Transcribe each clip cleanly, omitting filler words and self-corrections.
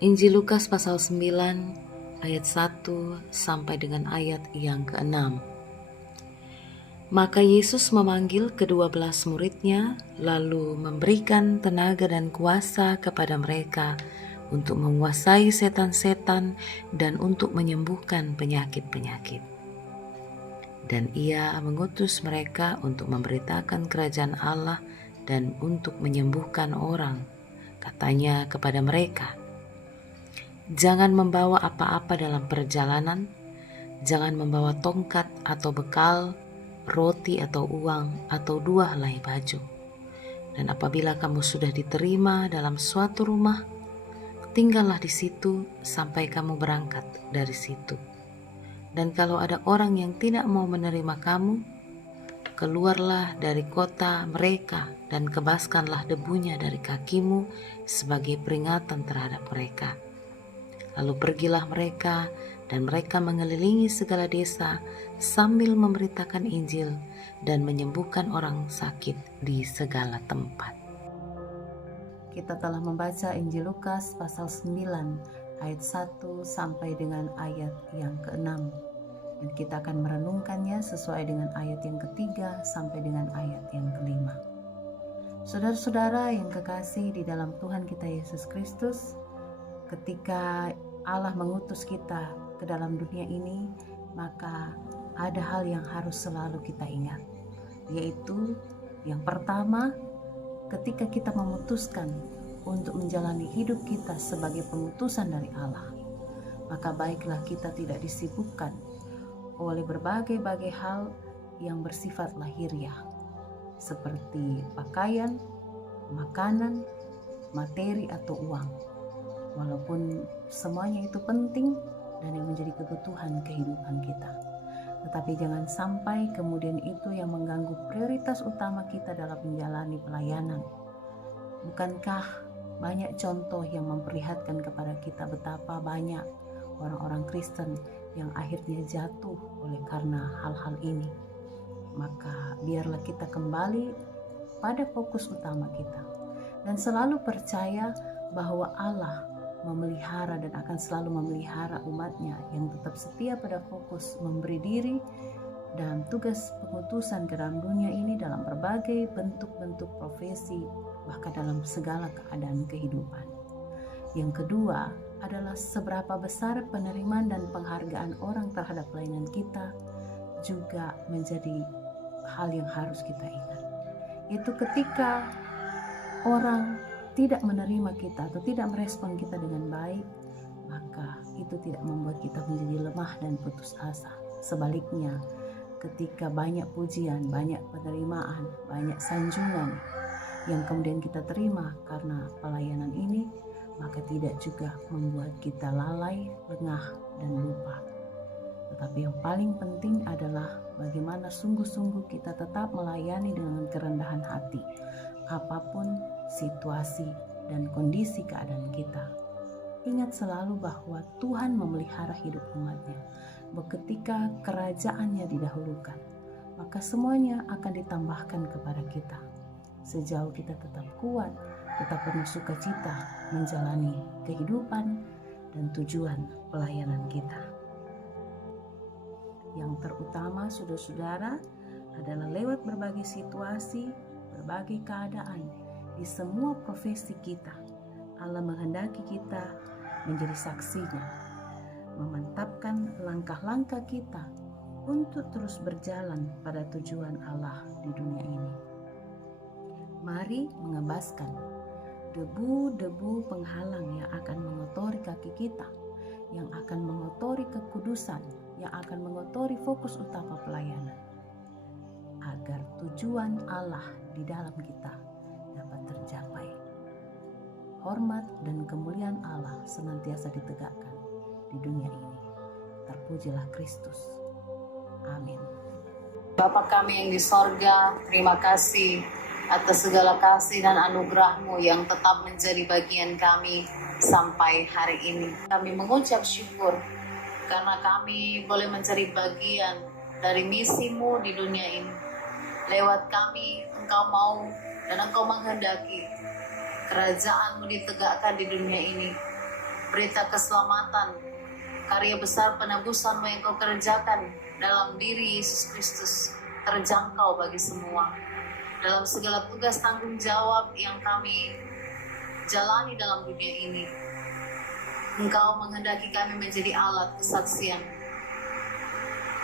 Injil Lukas pasal 9 ayat 1 sampai dengan ayat yang ke-6. Maka Yesus memanggil ke-12 muridnya, lalu memberikan tenaga dan kuasa kepada mereka untuk menguasai setan-setan dan untuk menyembuhkan penyakit-penyakit. Dan ia mengutus mereka untuk memberitakan kerajaan Allah dan untuk menyembuhkan orang. Katanya kepada mereka, "Jangan membawa apa-apa dalam perjalanan, jangan membawa tongkat atau bekal, roti atau uang, atau 2 helai baju. Dan apabila kamu sudah diterima dalam suatu rumah, tinggallah di situ sampai kamu berangkat dari situ. Dan kalau ada orang yang tidak mau menerima kamu, keluarlah dari kota mereka dan kebaskanlah debunya dari kakimu sebagai peringatan terhadap mereka. Lalu pergilah mereka dan mereka mengelilingi segala desa sambil memberitakan Injil dan menyembuhkan orang sakit di segala tempat." Kita telah membaca Injil Lukas pasal 9 ayat 1 sampai dengan ayat yang ke-6. Dan kita akan merenungkannya sesuai dengan ayat yang ketiga sampai dengan ayat yang ke-5. Saudara-saudara yang kekasih di dalam Tuhan kita Yesus Kristus, ketika Allah mengutus kita ke dalam dunia ini, maka ada hal yang harus selalu kita ingat, yaitu yang pertama, ketika kita memutuskan untuk menjalani hidup kita sebagai pengutusan dari Allah, maka baiklah kita tidak disibukkan oleh berbagai-bagai hal yang bersifat lahiriah, seperti pakaian, makanan, materi atau uang. Walaupun semuanya itu penting dan yang menjadi kebutuhan kehidupan kita, tetapi jangan sampai kemudian itu yang mengganggu prioritas utama kita dalam menjalani pelayanan. Bukankah banyak contoh yang memperlihatkan kepada kita betapa banyak orang-orang Kristen yang akhirnya jatuh oleh karena hal-hal ini? Maka biarlah kita kembali pada fokus utama kita dan selalu percaya bahwa Allah memelihara dan akan selalu memelihara umatnya yang tetap setia pada fokus memberi diri dan tugas pengutusan ke dalam dunia ini dalam berbagai bentuk-bentuk profesi, bahkan dalam segala keadaan kehidupan. Yang kedua adalah seberapa besar penerimaan dan penghargaan orang terhadap pelayanan kita juga menjadi hal yang harus kita ingat. Itu ketika orang tidak menerima kita atau tidak merespon kita dengan baik, maka itu tidak membuat kita menjadi lemah dan putus asa. Sebaliknya, ketika banyak pujian, banyak penerimaan, banyak sanjungan yang kemudian kita terima karena pelayanan ini, maka tidak juga membuat kita lalai, lengah, dan lupa. Tetapi yang paling penting adalah bagaimana sungguh-sungguh kita tetap melayani dengan kerendahan hati, apapun situasi dan kondisi keadaan kita. Ingat selalu bahwa Tuhan memelihara hidup umatnya. Ketika kerajaannya didahulukan, maka semuanya akan ditambahkan kepada kita. Sejauh kita tetap kuat, tetap penuh sukacita menjalani kehidupan dan tujuan pelayanan kita. Yang terutama, saudara-saudara, adalah lewat berbagai situasi, berbagai keadaan, di semua profesi kita, Allah menghendaki kita menjadi saksinya, memantapkan langkah-langkah kita untuk terus berjalan pada tujuan Allah di dunia ini. Mari mengebaskan debu-debu penghalang yang akan mengotori kaki kita, yang akan mengotori kekudusan, yang akan mengotori fokus utama pelayanan, agar tujuan Allah di dalam kita dapat tercapai. Hormat dan kemuliaan Allah senantiasa ditegakkan di dunia ini. Terpujilah Kristus. Amin. Bapa kami yang di sorga, terima kasih atas segala kasih dan anugerah-Mu yang tetap menjadi bagian kami sampai hari ini. Kami mengucap syukur karena kami boleh mencari bagian dari misi-Mu di dunia ini. Lewat kami, Engkau mau dan Engkau menghendaki kerajaan-Mu ditegakkan di dunia ini. berita keselamatan, karya besar penebusan yang Kau kerjakan dalam diri Yesus Kristus terjangkau bagi semua. Dalam segala tugas tanggung jawab yang kami jalani dalam dunia ini, Engkau menghendaki kami menjadi alat kesaksian.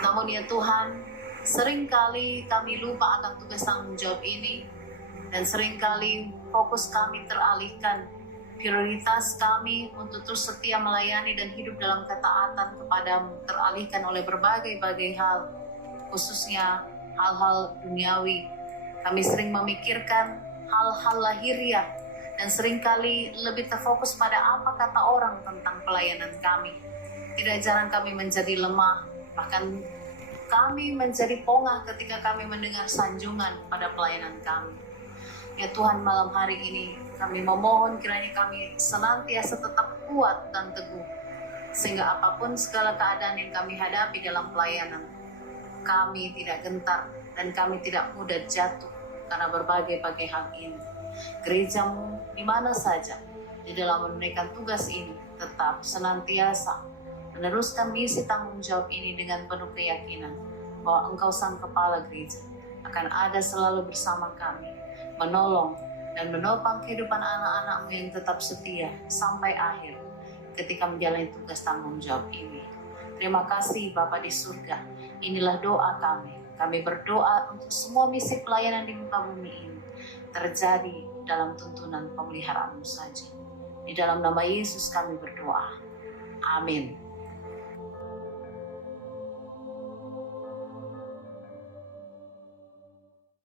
Namun ya Tuhan, seringkali kami lupa akan tugas tanggung jawab ini, dan seringkali fokus kami teralihkan. Prioritas kami untuk terus setia melayani dan hidup dalam ketaatan kepadamu teralihkan oleh berbagai-bagai hal, khususnya hal-hal duniawi. Kami sering memikirkan hal-hal lahiriah dan seringkali lebih terfokus pada apa kata orang tentang pelayanan kami. Tidak jarang kami menjadi lemah, bahkan kami menjadi pongah ketika kami mendengar sanjungan pada pelayanan kami. Ya Tuhan, malam hari ini kami memohon kiranya kami senantiasa tetap kuat dan teguh, sehingga apapun segala keadaan yang kami hadapi dalam pelayanan, kami tidak gentar dan kami tidak mudah jatuh karena berbagai-bagai hal ini. Gerejamu di mana saja di dalam menunaikan tugas ini tetap senantiasa meneruskan misi tanggung jawab ini dengan penuh keyakinan bahwa Engkau sang kepala gereja akan ada selalu bersama kami, menolong dan menopang kehidupan anak-anak-Mu yang tetap setia sampai akhir ketika menjalani tugas tanggung jawab ini. Terima kasih Bapa di surga. Inilah doa kami. Kami berdoa untuk semua misi pelayanan di muka bumi ini terjadi dalam tuntunan pemeliharaan-Mu saja. Di dalam nama Yesus kami berdoa. Amin.